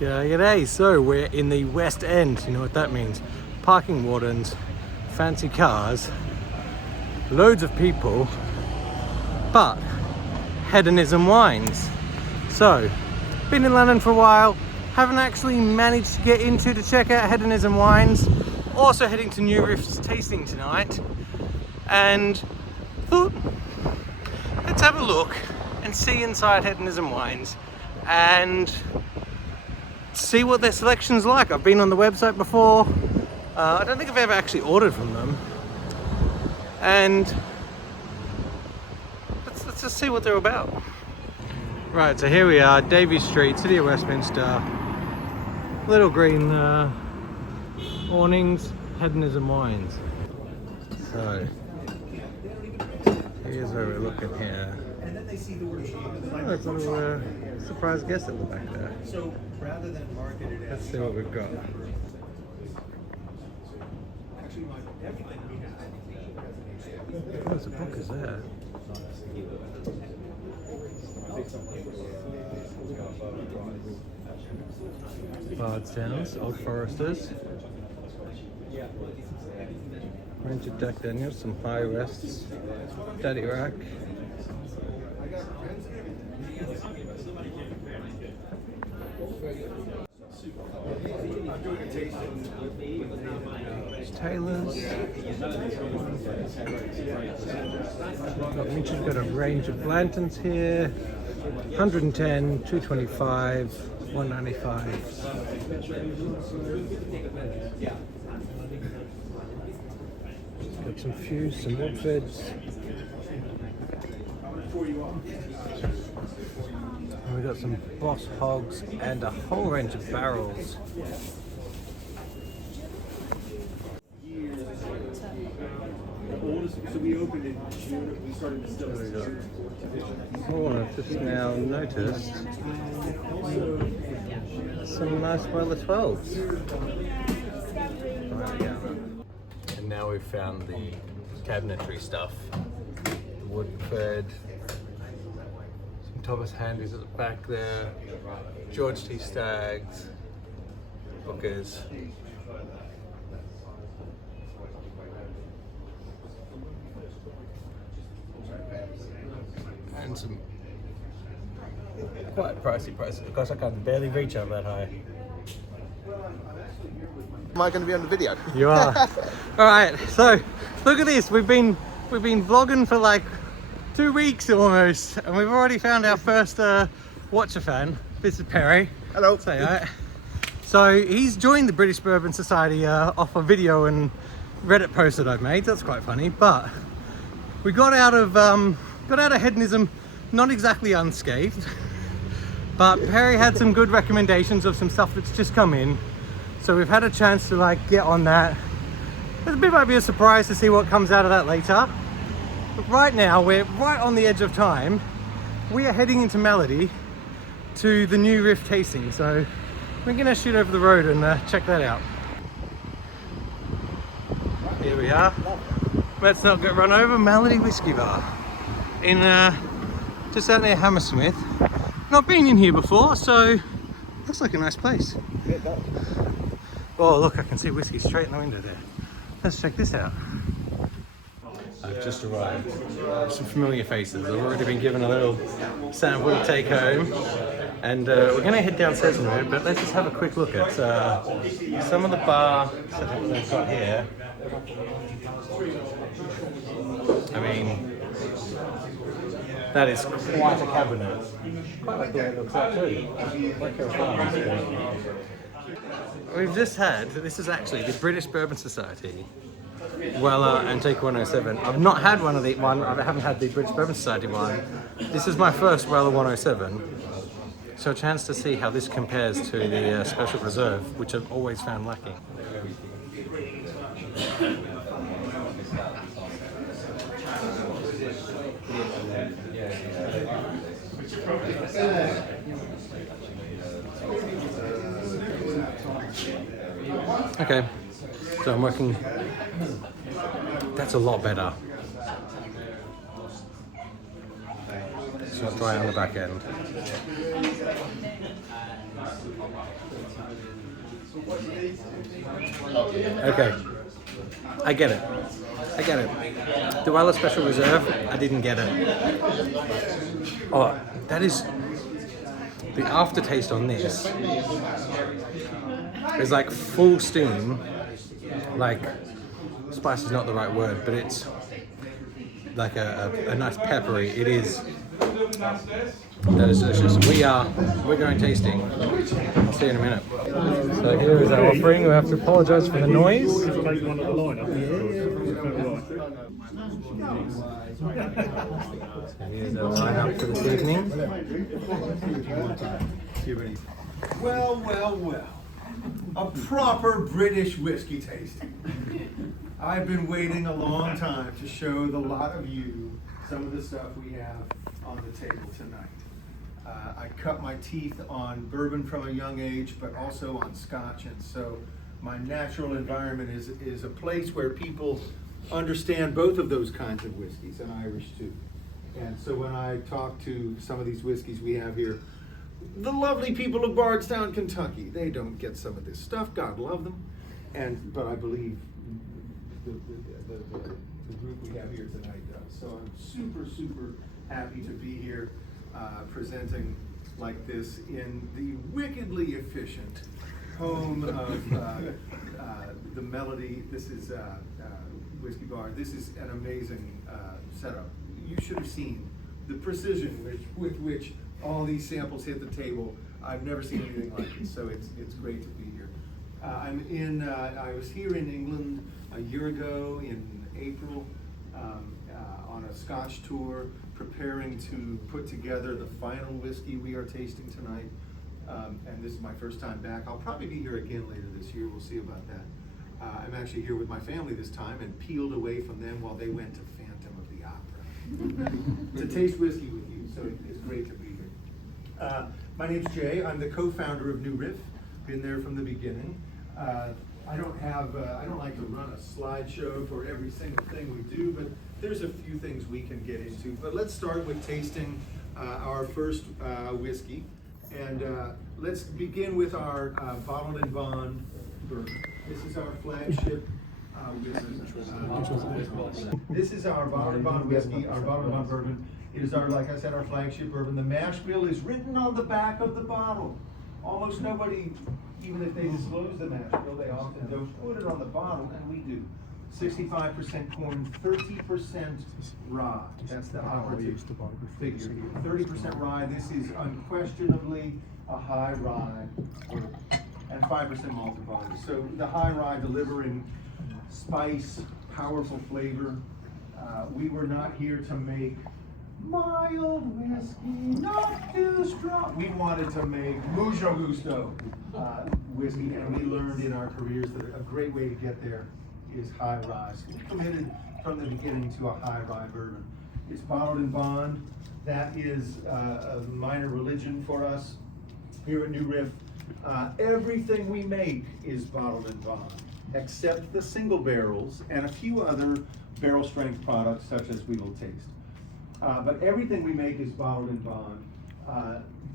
G'day, g'day. So we're in the West End. You know what that means? Parking wardens, fancy cars, loads of people, but Hedonism Wines. So, been in London for a while, haven't actually managed to get into to check out Hedonism Wines. Also heading to New Riff's tasting tonight, and thought, let's have a look and see inside Hedonism Wines and see what their selection's like. I've been on the website before. I don't think I've ever actually ordered from them. And let's just see what they're about. Right, so here we are, Davy Street, City of Westminster. Little green awnings, Hedonism Wines. So, here's where we're looking here. Oh, there's a little surprise guest at the back there. So rather than market it, let's see what we've got. Oh, the book is there. Bardstown's, Old Foresters. Range of Jack Daniels, some High Wests, Daddy Rack. Taylor's. We've got a range of Blantons here. 110, 225, 195. Got some Fuse, some Woodfords. And we've got some Boss Hogs and a whole range of barrels. So we opened in June, we started distilling. Oh, I've just now noticed some nice Weller 12s. And now we've found the cabinetry stuff. The Woodford, some Thomas Handys at the back there, George T. Staggs, Bookers. And some quite pricey prices. Gosh, I can barely reach up that high. Am I going to be on the video? You are. All right. So look at this. We've been vlogging for like 2 weeks almost, and we've already found our first watcher fan. This is Perry. Hello. Say hi. So he's joined the British Bourbon Society off a video and Reddit post that I've made. That's quite funny. But we got out of Hedonism not exactly unscathed, but Perry had some good recommendations of some stuff that's just come in, so we've had a chance to like get on that. It might be a surprise to see what comes out of that later, but right now we're right on the edge of time. We are heading into Melody to the new Riff tasting, so we're gonna shoot over the road and check that out. Here we are. Let's not get run over. Melody Whiskey Bar in just out near Hammersmith. Not been in here before, so looks like a nice place. Oh look, I can see whiskey straight in the window there. Let's check this out. I've just arrived. Some familiar faces. I've already been given a little sample to take home, and we're going to head downstairs in a minute, but let's just have a quick look at some of the bar setup they've got here. I mean, that is quite a cabinet. Quite like the way it looks out too. Like a farm. We've just had, this is actually the British Bourbon Society Weller Antique 107. I've not had one of the one. I haven't had the British Bourbon Society one. This is my first Weller 107. So a chance to see how this compares to the Special Reserve, which I've always found lacking. Okay, so I'm working. That's a lot better. It's not dry on the back end. Okay, I get it. I get it. The Weller Special Reserve, I didn't get it. Oh, that is the aftertaste on this. It's like full steam. Like, spice is not the right word, but it's like a nice peppery. It is. That is delicious. We're going tasting. I'll see you in a minute. So here is our offering. We have to apologise for the noise. So here's our lineup for this evening. Well, well, well. A proper British whiskey tasting. I've been waiting a long time to show the lot of you some of the stuff we have on the table tonight. I cut my teeth on bourbon from a young age, but also on scotch, and so my natural environment is a place where people understand both of those kinds of whiskeys, and Irish too. And so when I talk to some of these whiskeys we have here, the lovely people of Bardstown, Kentucky, they don't get some of this stuff. God love them, but I believe the group we have here tonight does. So I'm super happy to be here presenting like this in the wickedly efficient home of the Melody. This is Whiskey Bar. This is an amazing setup. You should have seen the precision with which all these samples hit the table. I've never seen anything like it, so it's great to be here. I was here in England a year ago in April on a Scotch tour, preparing to put together the final whiskey we are tasting tonight. And this is my first time back. I'll probably be here again later this year. We'll see about that. I'm actually here with my family this time and peeled away from them while they went to Phantom of the Opera to taste whiskey with you. So it's great to be here. My name's Jay. I'm the co-founder of New Riff. Been there from the beginning. I don't like to run a slideshow for every single thing we do, but there's a few things we can get into. But let's start with tasting our first whiskey. And let's begin with our Bottled and Bond bourbon. This is our flagship whiskey. This is our Bottled and Bond whiskey, our Bottled and Bond bourbon. It is like I said, our flagship bourbon. The mash bill is written on the back of the bottle. Almost nobody, even if they disclose the mash bill, they often don't put it on the bottle, and we do. 65% corn, 30% rye. That's the operative figure here. 30% rye. This is unquestionably a high rye bourbon, and 5% malted barley. So the high rye delivering spice, powerful flavor. We were not here to make mild whiskey, not too strong. We wanted to make mucho gusto whiskey, and we learned in our careers that a great way to get there is high rye. So we committed from the beginning to a high rye bourbon. It's bottled and bond. That is a minor religion for us here at New Riff. Everything we make is bottled and bond, except the single barrels and a few other barrel strength products such as we will taste. But everything we make is bottled and bond.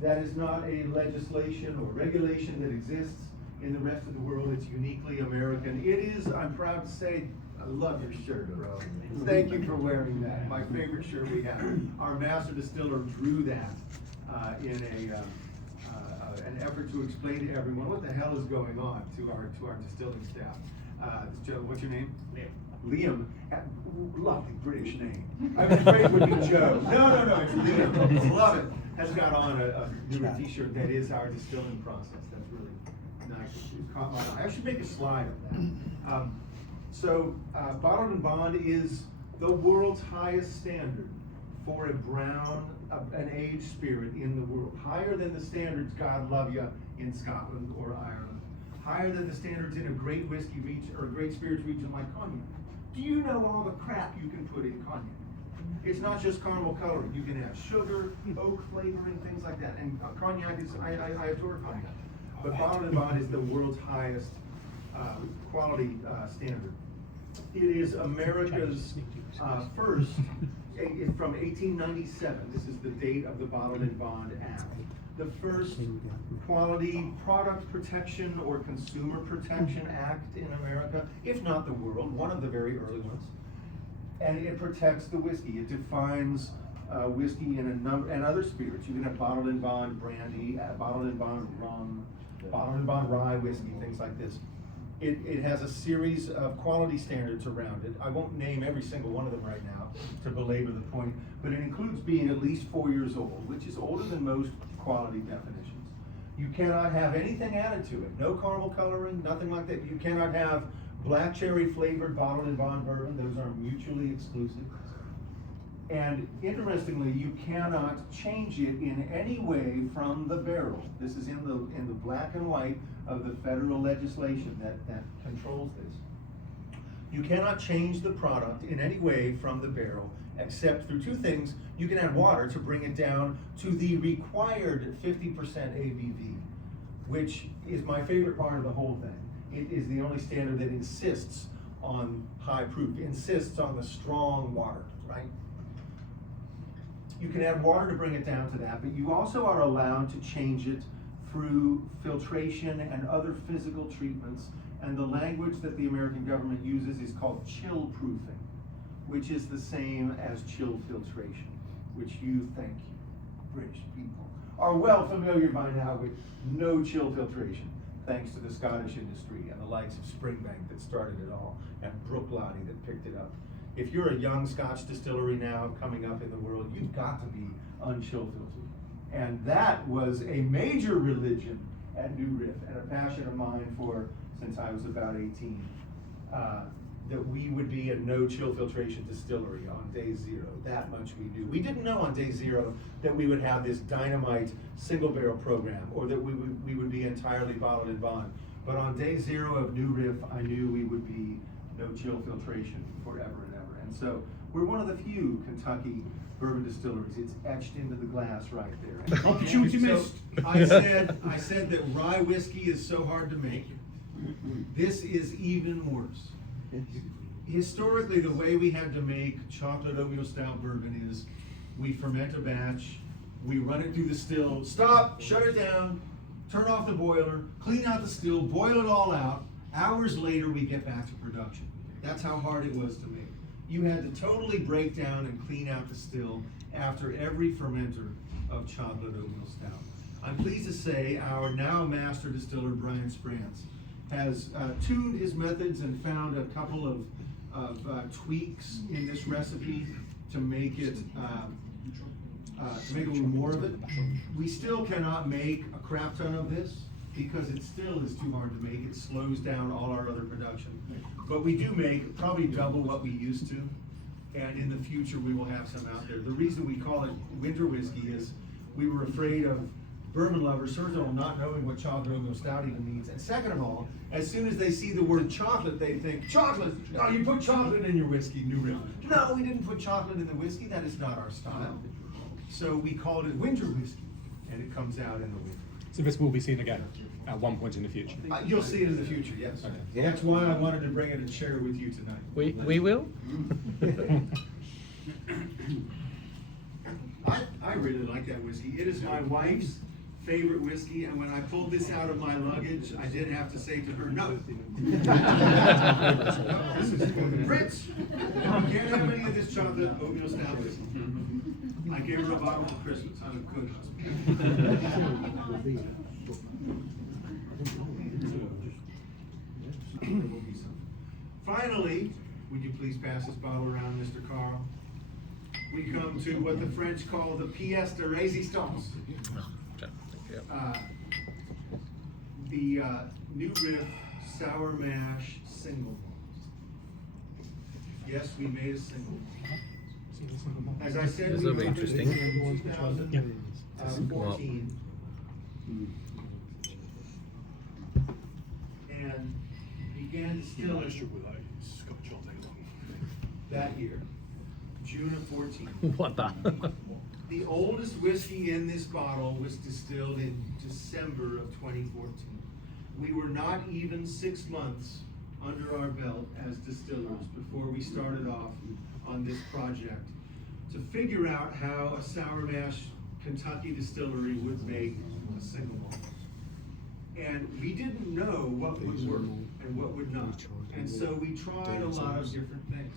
That is not a legislation or regulation that exists in the rest of the world. It's uniquely American. It is, I'm proud to say, I love your shirt, bro. Thank you for wearing that. My favorite shirt we have. Our master distiller drew that in an effort to explain to everyone what the hell is going on to our distilling staff. Joe, what's your name? Liam. Lovely British name. I was afraid it would be Joe. No, it's Liam. Love it. Has got on a new t-shirt that is our distilling process. That's really nice. It caught my eye. I should make a slide of that. Bottled and Bond is the world's highest standard for a brown, an aged spirit in the world. Higher than the standards, God love you, in Scotland or Ireland. Higher than the standards in a great whiskey region or a great spirits region like cognac. Do you know all the crap you can put in cognac? It's not just caramel coloring. You can have sugar, oak flavoring, things like that. And cognac is, I adore cognac. But Bottled and Bond is the world's highest quality standard. It is America's first, from 1897. This is the date of the Bottled and Bond Act. the first quality product protection or consumer protection act in America, if not the world, one of the very early ones. And it protects the whiskey. It defines whiskey in a number, and other spirits. You can have bottled in bond brandy, bottled in bond rum, bottled in bond rye whiskey, things like this. It has a series of quality standards around it. I won't name every single one of them right now to belabor the point, but it includes being at least 4 years old, which is older than most quality definitions. You cannot have anything added to it. No caramel coloring, nothing like that. You cannot have black cherry flavored bottled in bond bourbon. Those are mutually exclusive. And interestingly, you cannot change it in any way from the barrel. This is in the black and white of the federal legislation that controls this. You cannot change the product in any way from the barrel, except through two things. You can add water to bring it down to the required 50% ABV, which is my favorite part of the whole thing. It is the only standard that insists on high proof, insists on the strong water, right? You can add water to bring it down to that, but you also are allowed to change it through filtration and other physical treatments. And the language that the American government uses is called chill proofing, which is the same as chill filtration, which you, thank you, British people, are well familiar by now with no chill filtration, thanks to the Scottish industry and the likes of Springbank that started it all, and Brooklady that picked it up. If you're a young Scotch distillery now coming up in the world, you've got to be unchill filtered. And that was a major religion at New Riff and a passion of mine for, since I was about 18, that we would be a no chill filtration distillery on day zero. That much we knew. We didn't know on day zero that we would have this dynamite single barrel program, or that we would be entirely bottled in bond. But on day zero of New Riff, I knew we would be no chill filtration forever and ever. And so we're one of the few Kentucky bourbon distilleries. It's etched into the glass right there. I'll get you what you missed. I said that rye whiskey is so hard to make. This is even worse. Historically, the way we had to make chocolate oatmeal stout bourbon is we ferment a batch, we run it through the still, stop, shut it down, turn off the boiler, clean out the still, boil it all out. Hours later, we get back to production. That's how hard it was to make. You had to totally break down and clean out the still after every fermenter of chocolate oatmeal stout. I'm pleased to say our now master distiller, Brian Sprance, has tuned his methods and found a couple of tweaks in this recipe to make it a little more of it. We still cannot make a crap ton of this because it still is too hard to make. It slows down all our other production. But we do make probably double what we used to, and in the future we will have some out there. The reason we call it winter whiskey is we were afraid of bourbon lovers, first of all, not knowing what chocolate oatmeal stout even means, and second of all, as soon as they see the word chocolate, they think, chocolate! Oh, you put chocolate in your whiskey, New Riff. No, we didn't put chocolate in the whiskey, that is not our style. So we called it winter whiskey, and it comes out in the winter. So this will be seen again at one point in the future. You'll see it in the future, yes. Okay. That's why I wanted to bring it and share it with you tonight. We will? I really like that whiskey. It is my wife's favorite whiskey, and when I pulled this out of my luggage, I did have to say to her, no. No, this is for the Brits. You can't have any of this chocolate oatmeal stout whiskey. I gave her a bottle for Christmas. I'm a good husband. Finally, would you please pass this bottle around, Mr. Carl? We come to what the French call the pièce de résistance. The New Riff Sour Mash Single Malt. Yes, we made a single. As I said, This we will be opened this interesting. in 2014. And began distilling that year, June of 14. What the? The oldest whiskey in this bottle was distilled in December of 2014. We were not even 6 months under our belt as distillers before we started off on this project to figure out how a sour mash Kentucky distillery would make a single malt. And we didn't know what would work and what would not. And so we tried a lot of different things.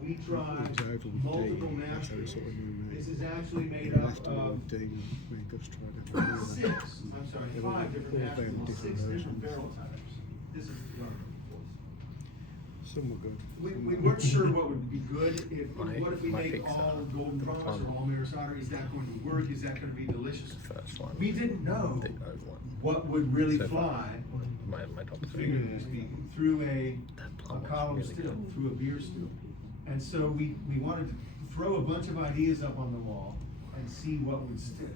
We tried multiple mash bills. This is actually made up of 5 different mash bills, 6 different barrel types. This is we weren't sure what would be good. What if we make all Golden Promise or all Maris Otter? Is that going to work? Is that going to be delicious? We didn't know what would really fly, figuratively speaking, through a column still, through a beer still. And so we wanted to throw a bunch of ideas up on the wall and see what would stick.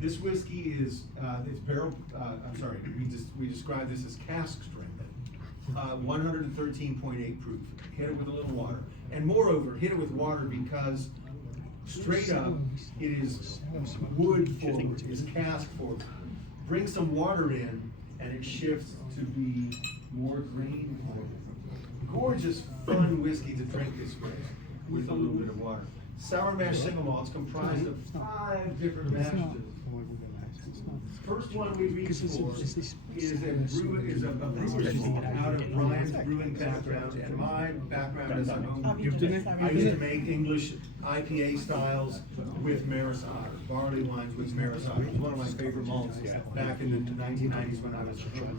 This whiskey is, it's barrel, we describe this as cask strength. 113.8 proof. Hit it with a little water. And moreover, hit it with water because straight up, it is wood forward, it's cask forward. Bring some water in, and it shifts to be more grain forward. Gorgeous, fun whiskey to drink this way with a little bit of water. Sour mash single malt is comprised of 5 different mash bills. First one we reach for is a brewer's malt out of Brian's brewing background, and my background is I used to make English IPA styles with Maris Otter, barley wines with Maris Otter. It was one of my favorite malts back in the 1990s when I was a brewer.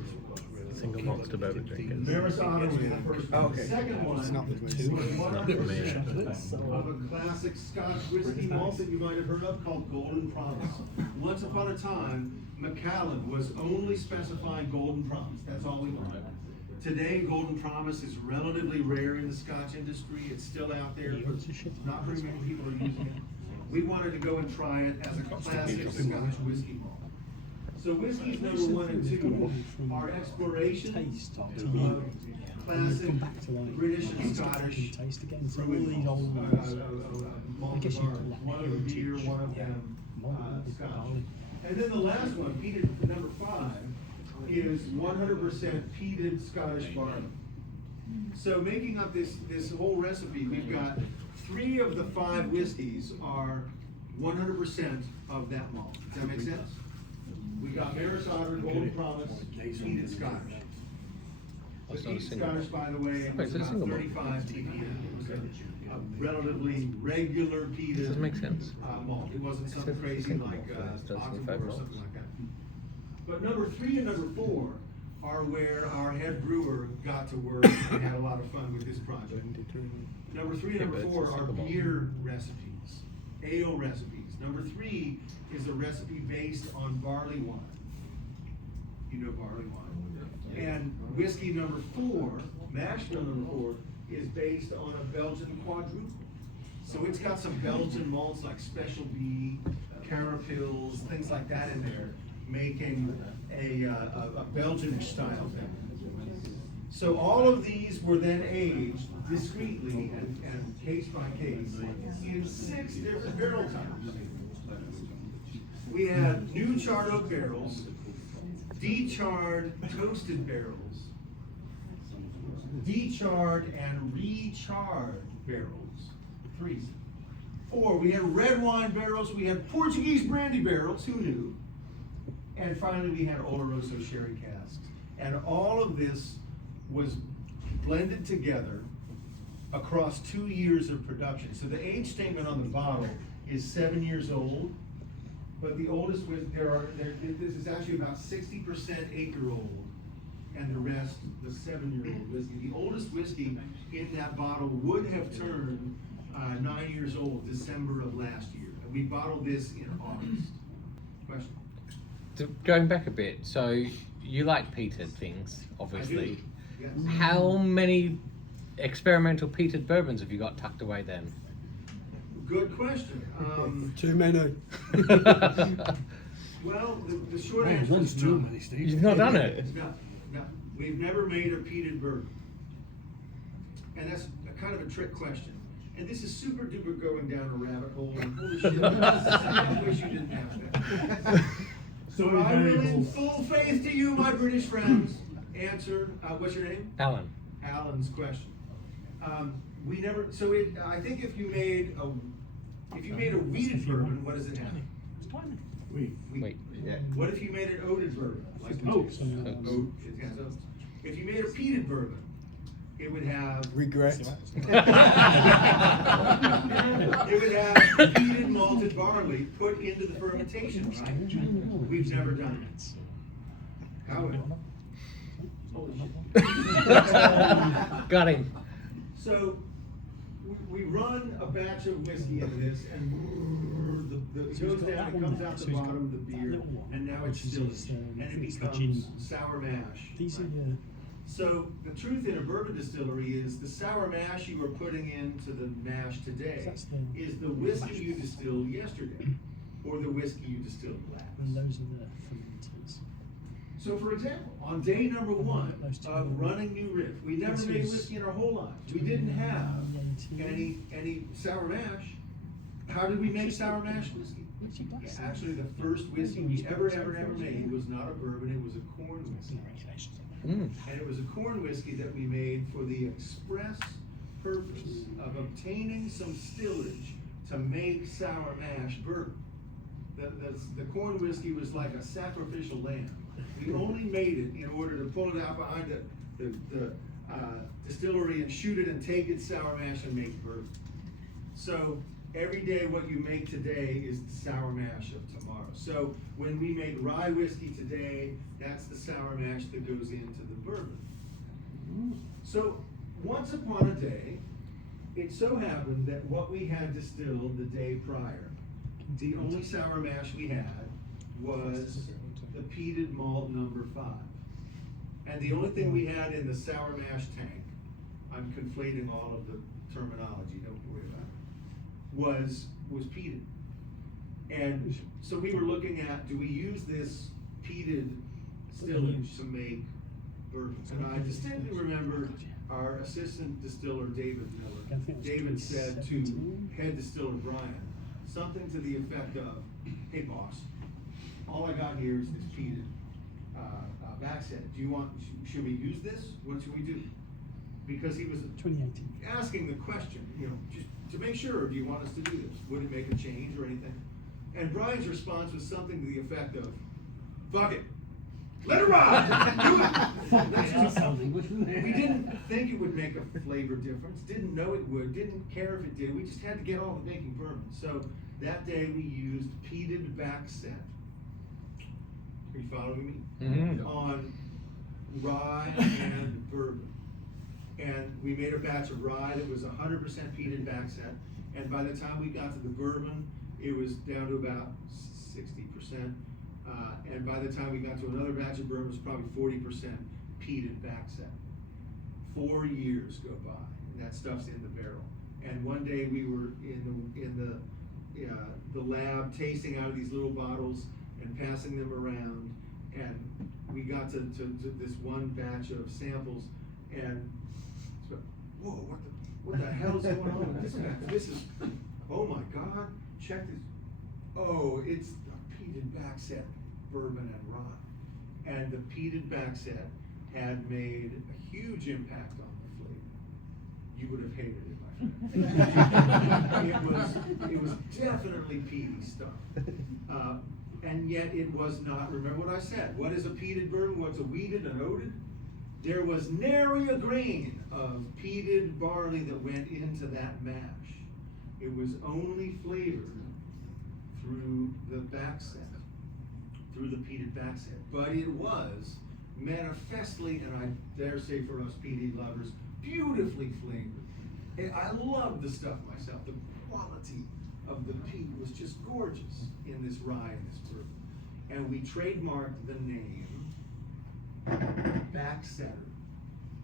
Single malts to better drink it. Maris Otter was the first one. The second one was 100% of a classic Scotch whiskey malt that you might have heard of called Golden Promise. Once upon a time, Macallan was only specifying Golden Promise. That's all we wanted. Today, Golden Promise is relatively rare in the Scotch industry. It's still out there, but not very many people are using it. We wanted to go and try it as a classic Scotch whiskey malt. So whiskeys number 1 and 2 are exploration of classic British and Scottish brewing malts. One of them beer, one of them Scotch. And then the last one, peated number 5, is 100% peated Scottish barley. So making up this whole recipe, we've got 3 of the 5 whiskeys are 100% of that malt. Does that make sense? We got Maris Otter, Golden Promise, peated Scottish. The peated Scottish, by the way, was about 35 ppm. It was a relatively regular peated malt. It wasn't something crazy like October or something like that. But number 3 and number 4 are where our head brewer got to work and had a lot of fun with this project. Number 3 and number 4 are beer recipes, ale recipes. Number 3 is a recipe based on barley wine. You know barley wine. And whiskey number 4, mash bill number 4, is based on a Belgian quadruple. So it's got some Belgian malts like Special B, Carapils, things like that in there, making a Belgian style thing. So all of these were then aged discreetly and case by case in 6 different barrel types. We had new charred oak barrels, decharred toasted barrels, decharred and recharred barrels. 3. 4, we had red wine barrels, we had Portuguese brandy barrels, who knew? And finally we had Oloroso sherry casks. And all of this was blended together across 2 years of production. So the age statement on the bottle is 7 years old, but the oldest was, this is actually about 60% 8-year-old, and the rest, the 7-year-old whiskey. The oldest whiskey in that bottle would have turned 9 years old December of last year. And we bottled this in August. Question? Going back a bit, so you like peated things, obviously. Yes. How many experimental peated bourbons have you got tucked away then? Good question. Too many. Well, the short answer is no. You've not done it? No. We've never made a peated bourbon. And that's kind of a trick question. And this is super duper going down a rabbit hole. And holy shit, I wish you didn't have that. So I will, in full faith to you, my British friends, answer, what's your name? Alan. Alan's question. I think if you made If you made a wheated bourbon, what does it have? Wheat. Wait. Yeah. What if you made an oated bourbon? Like Oats. oat, it has oats. If you made a peated bourbon, it would have Regret. it would have peated malted barley put into the fermentation, right? We've never done it. How would? Got him. So we run a batch of whiskey into this, and it goes down, it comes out the bottom of the beer, and now it's distilled, and it becomes sour mash. right? So the truth in a bourbon distillery is the sour mash you are putting into the mash today is the whiskey you distilled yesterday, or the whiskey you distilled last. So for example, on day number 1 of running New Riff, we never made whiskey in our whole lives. We didn't have any sour mash. How did we make sour mash whiskey? Actually, the first whiskey we ever made was not a bourbon, it was a corn whiskey. And it was a corn whiskey that we made for the express purpose of obtaining some stillage to make sour mash bourbon. The corn whiskey was like a sacrificial lamb. We only made it in order to pull it out behind the distillery and shoot it and take its sour mash and make bourbon. So every day what you make today is the sour mash of tomorrow. So when we make rye whiskey today, that's the sour mash that goes into the bourbon. So once upon a day, it so happened that what we had distilled the day prior, the only sour mash we had was the peated malt number 5. And the only thing we had in the sour mash tank, I'm conflating all of the terminology, don't worry about it, was peated. And so we were looking at, do we use this peated stillage to make bourbons? And I distinctly remember our assistant distiller, David Miller. David said to head distiller Brian, something to the effect of, hey boss, all I got here is this peated backset. Should we use this? What should we do? Because he was asking the question, just to make sure, do you want us to do this? Would it make a change or anything? And Brian's response was something to the effect of, fuck it, let it ride, do it. Let's do something. We didn't think it would make a flavor difference, didn't know it would, didn't care if it did. We just had to get all the making bourbon. So that day we used peated backset. Are you following me? Mm-hmm. On rye and bourbon. And we made a batch of rye that was 100% peated backset. And by the time we got to the bourbon, it was down to about 60%. And by the time we got to another batch of bourbon, it was probably 40% peated backset. 4 years go by, and that stuff's in the barrel. And one day we were in the lab tasting out of these little bottles and passing them around, and we got to this one batch of samples, and so, whoa, what the hell is going on with this guy? This is, oh my God, check this. Oh, it's a peated backset bourbon and rye. And the peated backset had made a huge impact on the flavor. You would have hated it, my friend. It was definitely peaty stuff. And yet it was not, remember what I said, what is a peated bourbon, what's a wheated and oated? There was nary a grain of peated barley that went into that mash. It was only flavored through the backset, through the peated backset. But it was manifestly, and I dare say for us peaty lovers, beautifully flavored. And I love the stuff myself. The quality of the peat was just gorgeous in this rye and this bourbon. And we trademarked the name Backsetter.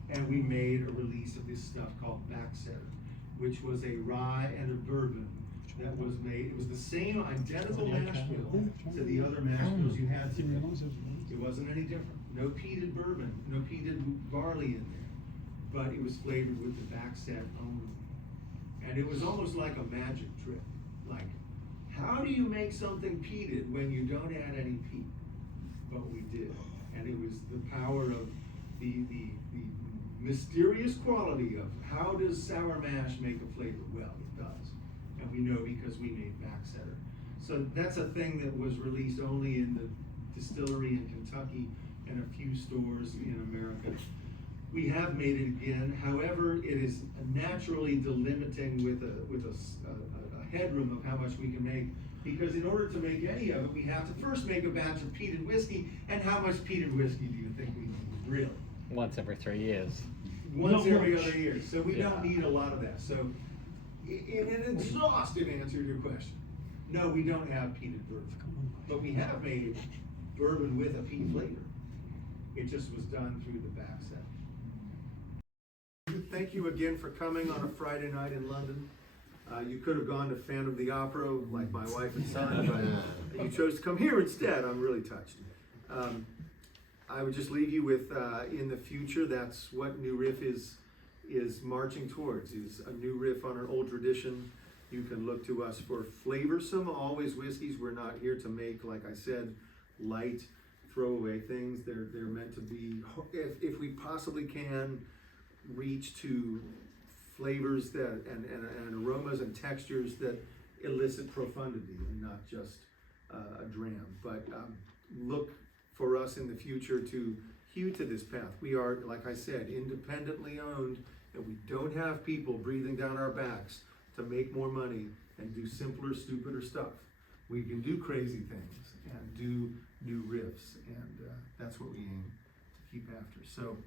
And we made a release of this stuff called Backsetter, which was a rye and a bourbon that was made. It was the same identical mash bill to the other mash bills you had today. It wasn't any different. No peated bourbon, no peated barley in there, but it was flavored with the backset only. And it was almost like a magic trick. Like, how do you make something peated when you don't add any peat? But we did. And it was the power of the mysterious quality of how does sour mash make a flavor? Well, it does. and we know because we made Backsetter. So that's a thing that was released only in the distillery in Kentucky and a few stores in America. We have made it again. However, it is naturally delimiting with a headroom of how much we can make, because in order to make any of it, we have to first make a batch of peated whiskey. And how much peated whiskey do you think we need, really? Once every 3 years. Once every other year. So we don't need a lot of that. So in an exhaustive answer to your question, no, we don't have peated bourbon. But we have made bourbon with a peat flavor. It just was done through the Backsetter. Thank you again for coming on a Friday night in London. You could have gone to Phantom of the Opera like my wife and son, but you chose to come here instead. I'm really touched. I would just leave you with, in the future, that's what New Riff is marching towards, is a new riff on an old tradition. You can look to us for flavorsome, always whiskeys. We're not here to make, like I said, light, throwaway things. They're meant to be, if we possibly can, reach to flavors that and aromas and textures that elicit profundity and not just a dram. But look for us in the future to hew to this path. We are, like I said, independently owned, and we don't have people breathing down our backs to make more money and do simpler, stupider stuff. We can do crazy things and do new riffs, and that's what we aim to keep after. So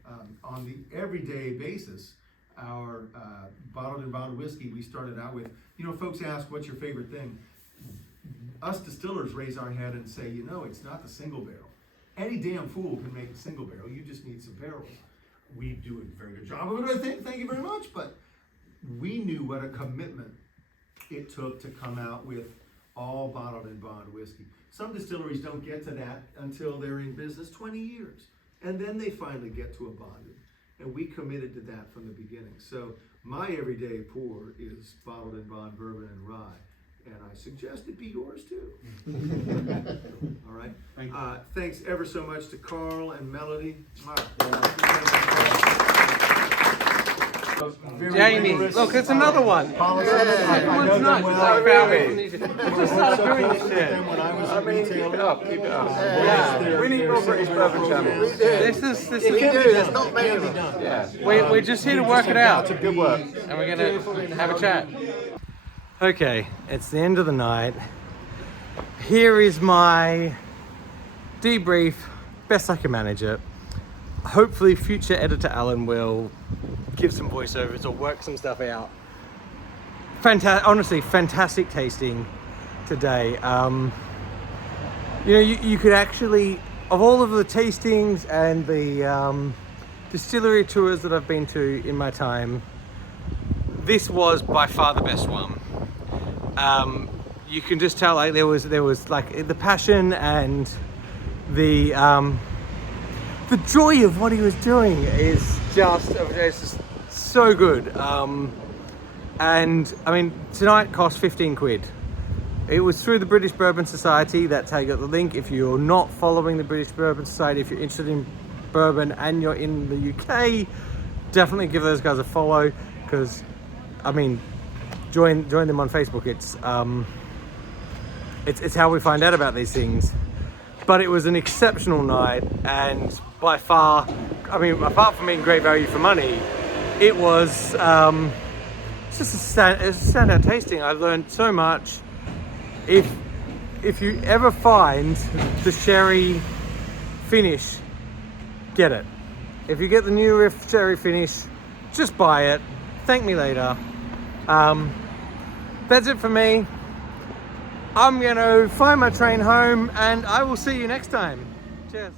on the everyday basis, our bottled and bond whiskey, we started out with, folks ask, what's your favorite thing? Us distillers raise our head and say, it's not the single barrel. Any damn fool can make a single barrel. You just need some barrels. We do a very good job of it, I think. Thank you very much. But we knew what a commitment it took to come out with all bottled and bond whiskey. Some distilleries don't get to that until they're in business 20 years. And then they finally get to a bonded. And we committed to that from the beginning. So my everyday pour is bottled and bond bourbon and rye. And I suggest it be yours too. All right. Thanks ever so much to Carl and Melody. Jamie, look, it's another one. Everyone's nuts. Just started doing this shit. Keep it up. Yeah, we need more British bourbon channels. This is We do, there's not many of them. yeah. We're just here to work it out. Good work. And we're gonna have a chat. Okay, it's the end of the night. Here is my debrief, best I can manage it. Hopefully future editor Alan will give some voiceovers or work some stuff out. Honestly, fantastic tasting today. You could actually, of all of the tastings and the distillery tours that I've been to in my time, this was by far the best one. You can just tell, like, there was like the passion and the joy of what he was doing is just so good. And I mean, tonight cost 15 quid. It was through the British Bourbon Society. That's how you got the link. If you're not following the British Bourbon Society, if you're interested in bourbon and you're in the UK, definitely give those guys a follow, because I mean, join them on Facebook. It's how we find out about these things. But it was an exceptional night, and by far, I mean, apart from being great value for money, it was just a standout tasting. I learned so much. If you ever find the sherry finish, get it. If you get the New Riff sherry finish, just buy it. Thank me later. That's it for me. I'm gonna find my train home, and I will see you next time. Cheers.